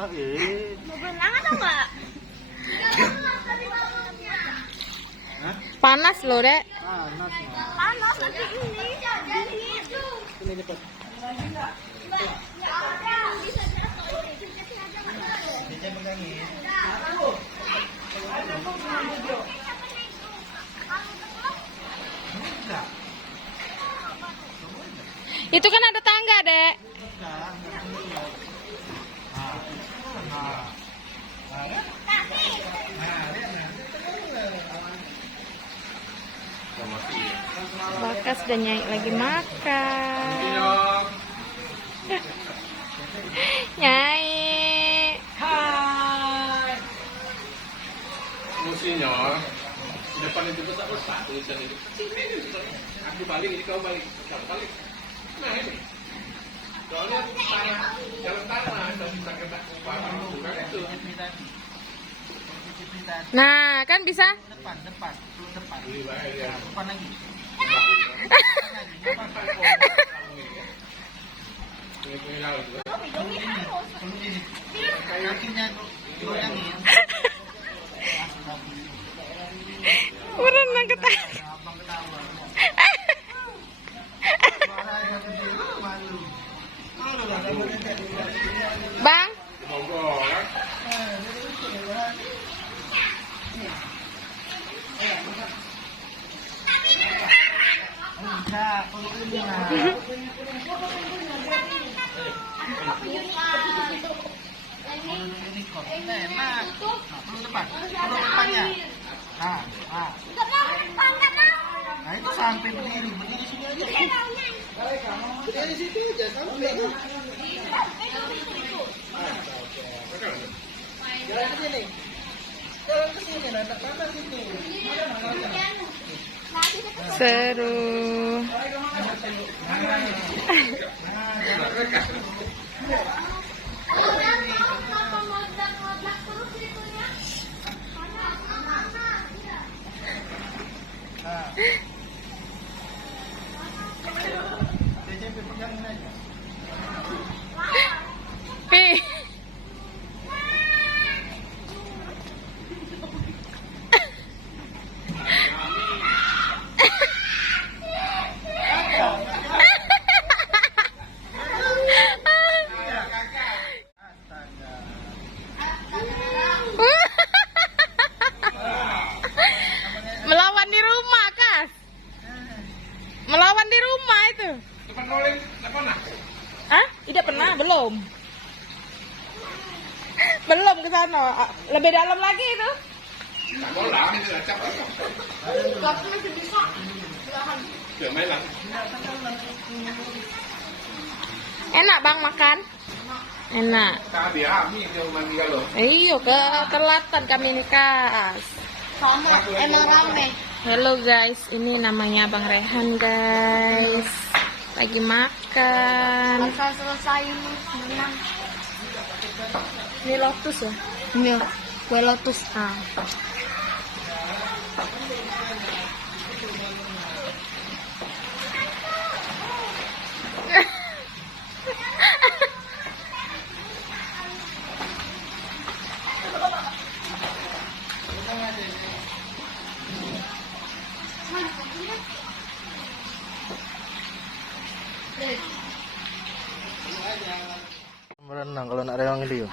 Mau berenang atau enggak? Panas loh, Dek. Panas nanti ini. Ini dekat. Itu kan ada tangga, Dek. Bakas udah nyai lagi makan. Nyai. Hai. Musinya depan itu besar tulisan itu. Aku balik, ini kau balik. Kau balik. Nah ini. Soalnya tanah, jalan tanah dan bisa kena barang bukan itu. Nah, kan bisa. Depan. Depan lagi. Berenang ketawa. Bang, Nah itu sampai berdiri sini aja. Dari situ aja sampai. Jalan ke sini. Jalan ke sini, nanti kamar sini. seru. Pi. Melawan di rumah, Kas. Melawan di rumah itu. Depan rolling, depan nak. Hah? Tidak pernah, belum. Belum ke sana. Lebih dalam lagi itu. Tak bola, ini acap. Tapi masih bisa. Jangan main lah. Enak, Bang, makan. Enak. Kami kami yang mandi kalau. Iya, kelatan kami nih, Kas. Sama, emang rame. Halo guys, ini namanya Bang Rehan guys. Lagi makan. Asal selesai ini berenang. Ini lotus ya? Ini kue lotus. Ah. Merenang kalau nak renang itu.